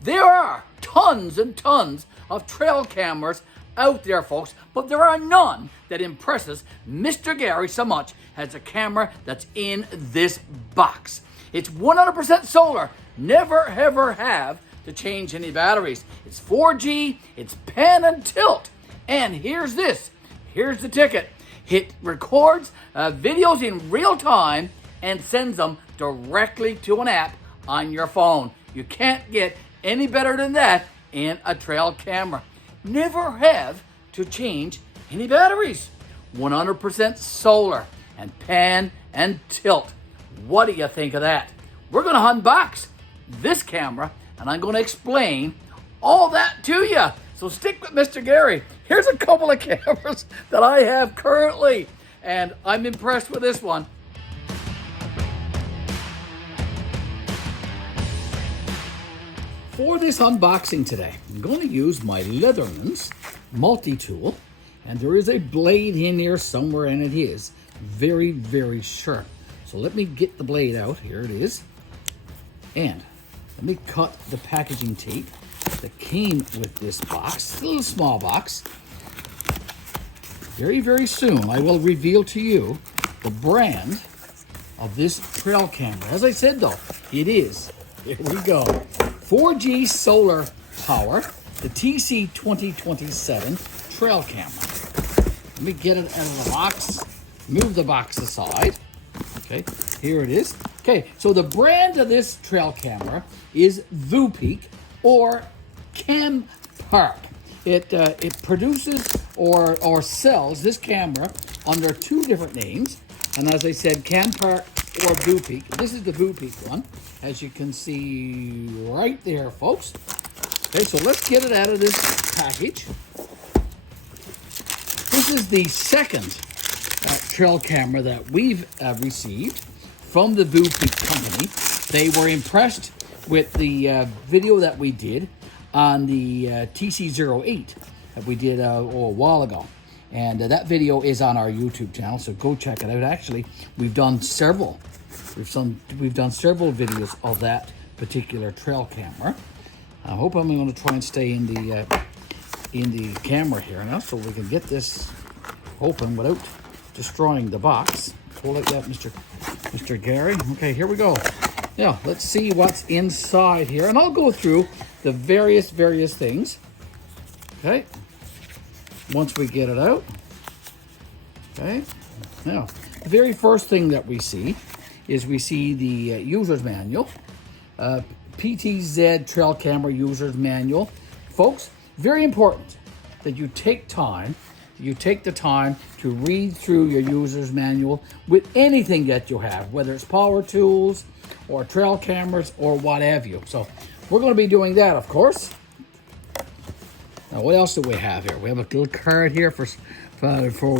There are tons and tons of trail cameras out there, folks, but there are none that impresses Mr. Garry so much as the camera that's in this box. It's 100% solar, never ever have to change any batteries. It's 4G, it's pan and tilt. And here's this, here's the ticket. It records videos in real time and sends them directly to an app on your phone. You can't get any better than that in a trail camera. Never have to change any batteries. 100% solar and pan and tilt. What do you think of that? We're going to unbox this camera and I'm going to explain all that to you. So stick with Mr. Garry. Here's a couple of cameras that I have currently, and I'm impressed with this one. For this unboxing today, I'm going to use my Leatherman's multi-tool, and there is a blade in here somewhere, and it is very, very sharp. So let me get the blade out. Here it is. And let me cut the packaging tape that came with this box, a little small box. Very, very soon, I will reveal to you the brand of this trail camera. As I said, though, it is, here we go, 4G solar power, the TC27 trail camera. Let me get it out of the box, move the box aside. Okay, here it is. Okay, so the brand of this trail camera is VooPeak or CamPark. It produces or sells this camera under two different names. And as I said, CamPark or VooPeak. This is the VooPeak one, as you can see right there, folks. Okay, so let's get it out of this package. This is the second trail camera that we've received from the VooPeak company. They were impressed with the video that we did on the TC08 that we did a while ago. And that video is on our YouTube channel, so go check it out. Actually, we've done several videos of that particular trail camera. I hope I'm going to try and stay in the camera here now, so we can get this open without destroying the box. Hold like that, Mr. Garry. Okay, here we go. Now, let's see what's inside here, and I'll go through the various things. Okay, once we get it out. Okay, now the very first thing that we see is we see the user's manual, PTZ Trail Camera User's Manual. Folks, very important that you take the time to read through your user's manual with anything that you have, whether it's power tools or trail cameras or what have you. So we're going to be doing that, of course. Now, what else do we have here? We have a little card here for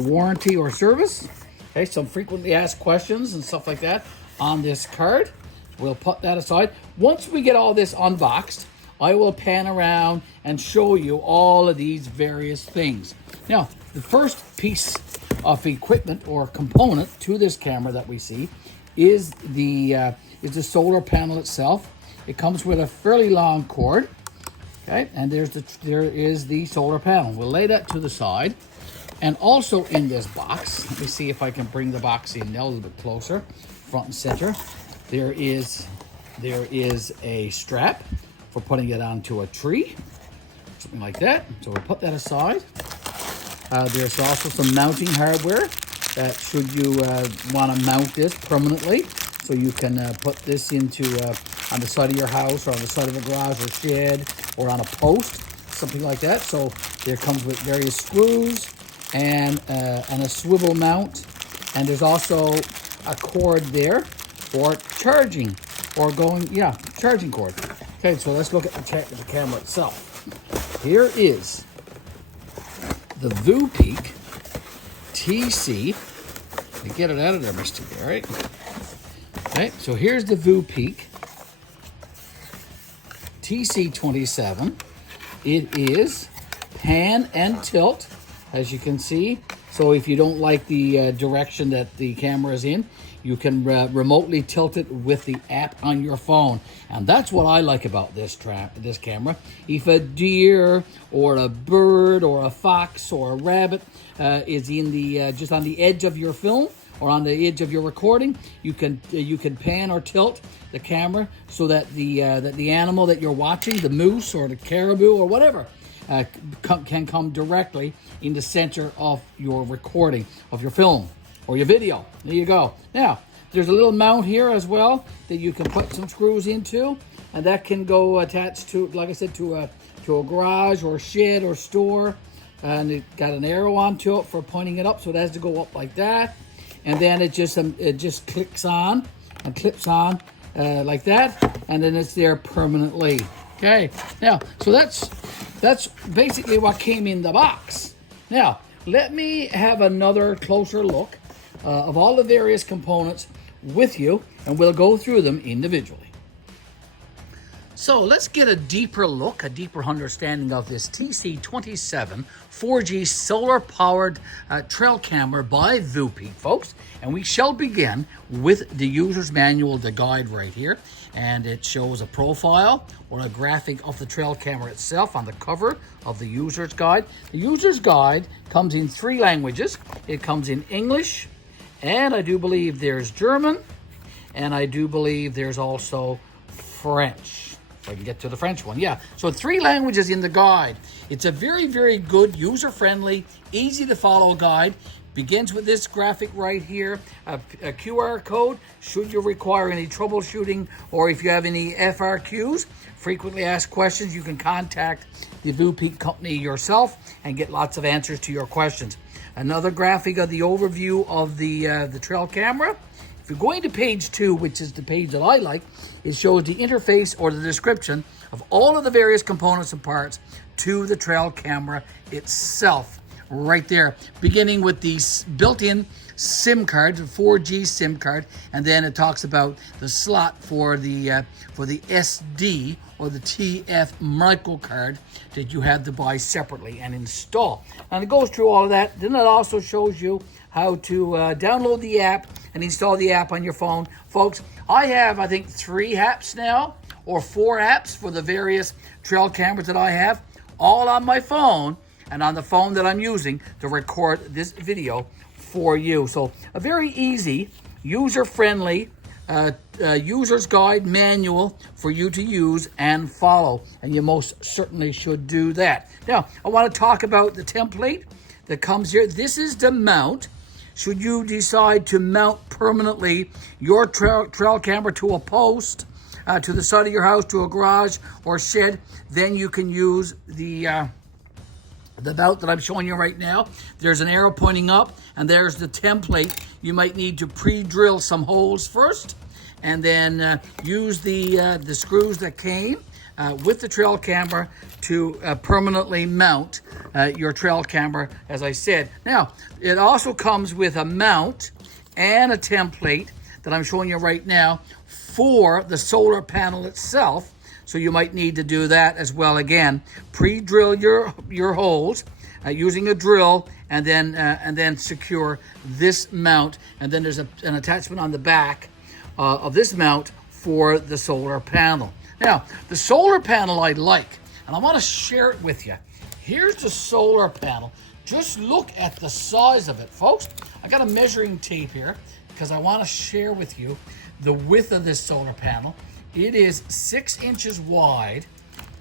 warranty or service. Okay, some frequently asked questions and stuff like that on this card. We'll put that aside. Once we get all this unboxed, I will pan around and show you all of these various things. Now, the first piece of equipment or component to this camera that we see is the solar panel itself. It comes with a fairly long cord. Okay, and there is the solar panel. We'll lay that to the side. And also in this box, let me see if I can bring the box in now a little bit closer, front and center. There is a strap for putting it onto a tree, something like that. So we'll put that aside. There's also some mounting hardware that should you want to mount this permanently, so you can put this into on the side of your house or on the side of a garage or shed or on a post, something like that. So there comes with various screws and a swivel mount, and there's also a cord there for charging or charging cord. Okay, so let's look at the camera itself. Here is the VooPeak TC. Let me get it out of there, Mr. Garry. Okay, so here's the VooPeak TC27. It is pan and tilt, as you can see, So if you don't like the direction that the camera is in, you can remotely tilt it with the app on your phone. And that's what I like about this camera. If a deer or a bird or a fox or a rabbit is in the just on the edge of your film or on the edge of your recording, you can pan or tilt the camera so that the animal that you're watching, the moose or the caribou or whatever, can come directly in the center of your recording of your film or your video. There you go. Now, there's a little mount here as well that you can put some screws into, and that can go attached to, like I said, to a garage or shed or store, and it got an arrow onto it for pointing it up, so it has to go up like that, and then it just clicks on and clips on like that, and then it's there permanently. Okay. Now, so that's basically what came in the box. Now, let me have another closer look of all the various components with you, and we'll go through them individually. So let's get a deeper look, a deeper understanding of this TC27 4G solar-powered trail camera by VooPeak, folks. And we shall begin with the user's manual, the guide right here. And it shows a profile or a graphic of the trail camera itself on the cover of the user's guide. The user's guide comes in 3 languages. It comes in English, and I do believe there's German, and I do believe there's also French. If I can get to the French one, yeah. So 3 languages in the guide. It's a very, very good, user-friendly, easy-to-follow guide. Begins with this graphic right here, a QR code, should you require any troubleshooting or if you have any FRQs, frequently asked questions, you can contact the VooPeak company yourself and get lots of answers to your questions. Another graphic of the overview of the trail camera. If you're going to page 2, which is the page that I like, it shows the interface or the description of all of the various components and parts to the trail camera itself. Right there, beginning with the built-in SIM card, the 4G SIM card, and then it talks about the slot for the SD or the TF micro card that you have to buy separately and install. And it goes through all of that. Then it also shows you how to download the app and install the app on your phone. Folks, I have, I think, 3 apps now, or 4 apps for the various trail cameras that I have, all on my phone, and on the phone that I'm using to record this video for you. So a very easy, user-friendly user's guide manual for you to use and follow, and you most certainly should do that. Now, I want to talk about the template that comes here. This is the mount. Should you decide to mount permanently your trail camera to a post, to the side of your house, to a garage or shed, then you can use the mount that I'm showing you right now. There's an arrow pointing up, and there's the template. You might need to pre-drill some holes first, and then use the screws that came with the trail camera to permanently mount your trail camera, as I said. Now, it also comes with a mount and a template that I'm showing you right now for the solar panel itself. So you might need to do that as well. Again, pre-drill your holes using a drill, and then secure this mount. And then there's an attachment on the back of this mount for the solar panel. Now, the solar panel I like, and I want to share it with you. Here's the solar panel. Just look at the size of it, folks. I got a measuring tape here because I want to share with you the width of this solar panel. It is 6 inches wide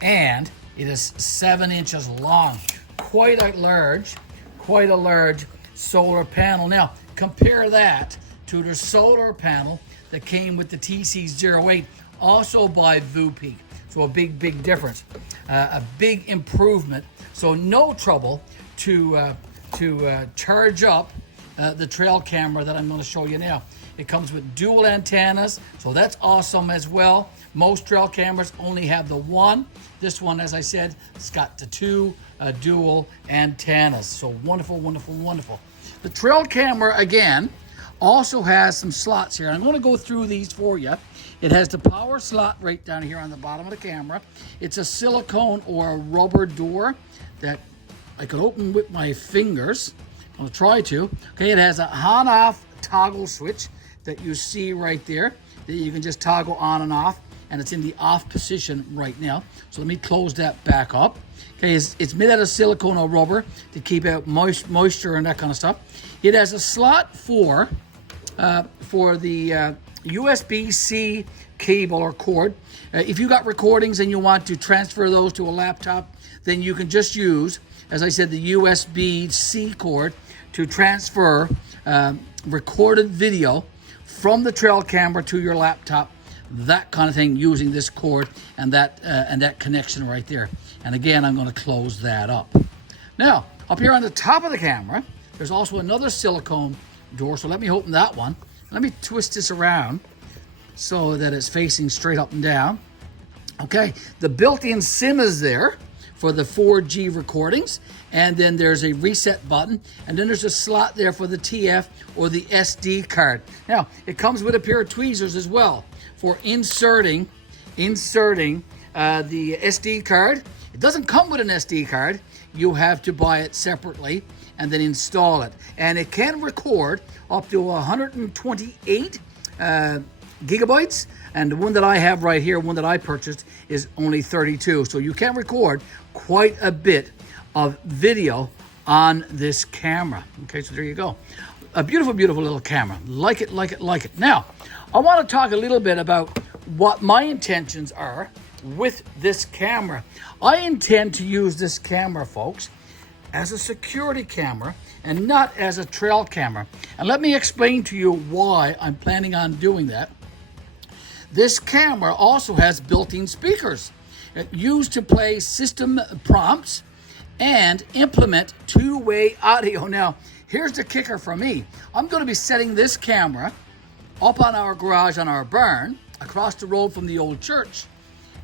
and it is 7 inches long. Quite a large solar panel. Now, compare that to the solar panel that came with the TC08, also by VooPeak. So a big difference, a big improvement. So no trouble to charge up the trail camera that I'm going to show you now. It comes with dual antennas, so that's awesome as well. Most trail cameras only have the one. This one, as I said, it's got the 2 dual antennas. So wonderful. The trail camera, again, also has some slots here. I'm going to go through these for you. It has the power slot right down here on the bottom of the camera. It's a silicone or a rubber door that I could open with my fingers, I'll try to. Okay, it has a on-off toggle switch that you see right there that you can just toggle on and off, and it's in the off position right now. So let me close that back up. Okay, it's made out of silicone or rubber to keep out moisture and that kind of stuff. It has a slot for the USB-C cable or cord. If you got recordings and you want to transfer those to a laptop, then you can just use, as I said, the USB-C cord to transfer recorded video from the trail camera to your laptop, that kind of thing, using this cord and that connection right there. And again, I'm going to close that up. Now, up here on the top of the camera, there's also another silicone door. So let me open that one. Let me twist this around so that it's facing straight up and down. Okay, the built-in SIM is there for the 4G recordings, and then there's a reset button, and then there's a slot there for the TF or the SD card. Now, it comes with a pair of tweezers as well for inserting the SD card. It doesn't come with an SD card. You have to buy it separately and then install it. And it can record up to 128 gigabytes. And the one that I have right here, one that I purchased, is only 32. So you can record quite a bit of video on this camera. Okay, so there you go. A beautiful, beautiful little camera. Like it, like it, like it. Now, I want to talk a little bit about what my intentions are with this camera. I intend to use this camera, folks, as a security camera and not as a trail camera. And let me explain to you why I'm planning on doing that. This camera also has built-in speakers used to play system prompts and implement two-way audio. Now, here's the kicker for me. I'm going to be setting this camera up on our garage on our barn across the road from the old church.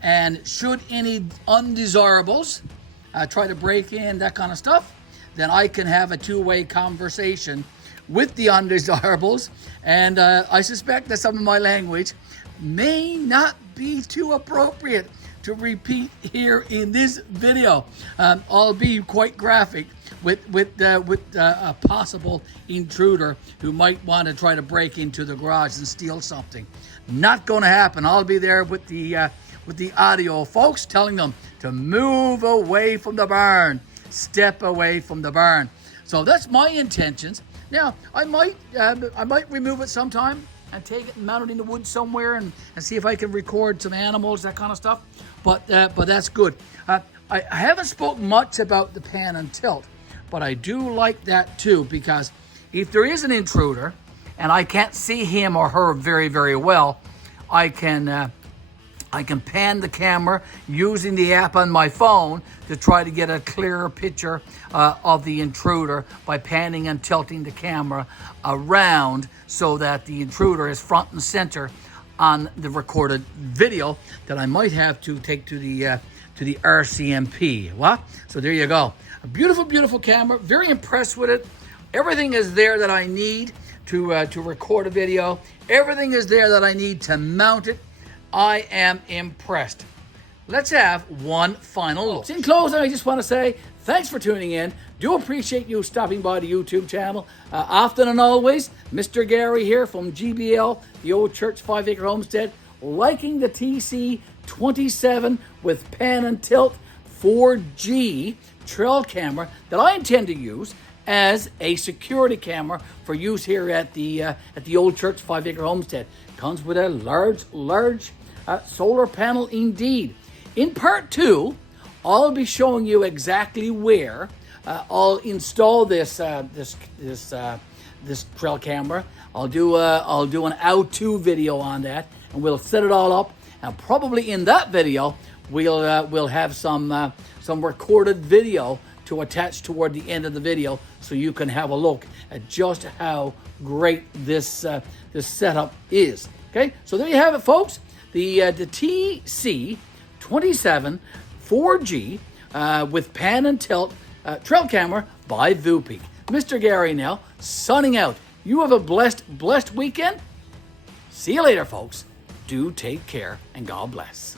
And should any undesirables try to break in, that kind of stuff, then I can have a two-way conversation with the undesirables. And I suspect that some of my language may not be too appropriate to repeat here in this video. I'll be quite graphic with a possible intruder who might want to try to break into the garage and steal something. Not going to happen. I'll be there with the audio folks, telling them to move away from the barn, step away from the barn. So that's my intentions. Now, I might remove it sometime and take it and mount it in the woods somewhere and see if I can record some animals, that kind of stuff. But that's good. I haven't spoken much about the pan and tilt, but I do like that too, because if there is an intruder and I can't see him or her very, very well, I can pan the camera using the app on my phone to try to get a clearer picture of the intruder by panning and tilting the camera around so that the intruder is front and center on the recorded video that I might have to take to the RCMP. What? So there you go. A beautiful, beautiful camera. Very impressed with it. Everything is there that I need to record a video. Everything is there that I need to mount it. I am impressed. Let's have one final look. In closing, I just want to say thanks for tuning in. Do appreciate you stopping by the YouTube channel. Often and always, Mr. Garry here from GBL, the Old Church 5 Acre Homestead, liking the TC27 with pan and tilt 4G trail camera that I intend to use as a security camera for use here at the Old Church 5 Acre Homestead. Comes with a large solar panel indeed. In part 2, I'll be showing you exactly where I'll install this trail camera. I'll do an how-to video on that, and we'll set it all up. And probably in that video, we'll have some recorded video to attach toward the end of the video, so you can have a look at just how great this setup is. Okay, so there you have it, folks. The TC27 4G with pan and tilt trail camera by VooPeak. Mr. Garry now, signing out. You have a blessed weekend. See you later, folks. Do take care, and God bless.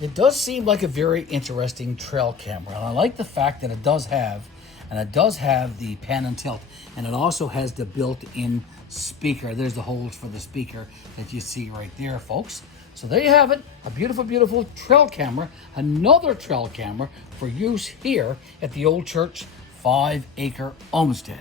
It does seem like a very interesting trail camera, and I like the fact that it does have the pan and tilt, and it also has the built-in speaker. There's the holes for the speaker that you see right there, folks. So there you have it, a beautiful, beautiful trail camera, another trail camera for use here at the Old Church 5-acre homestead.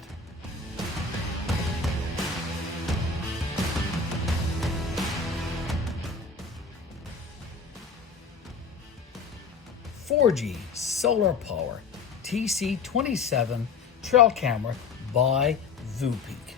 .4G solar power TC27 trail camera by VooPeak.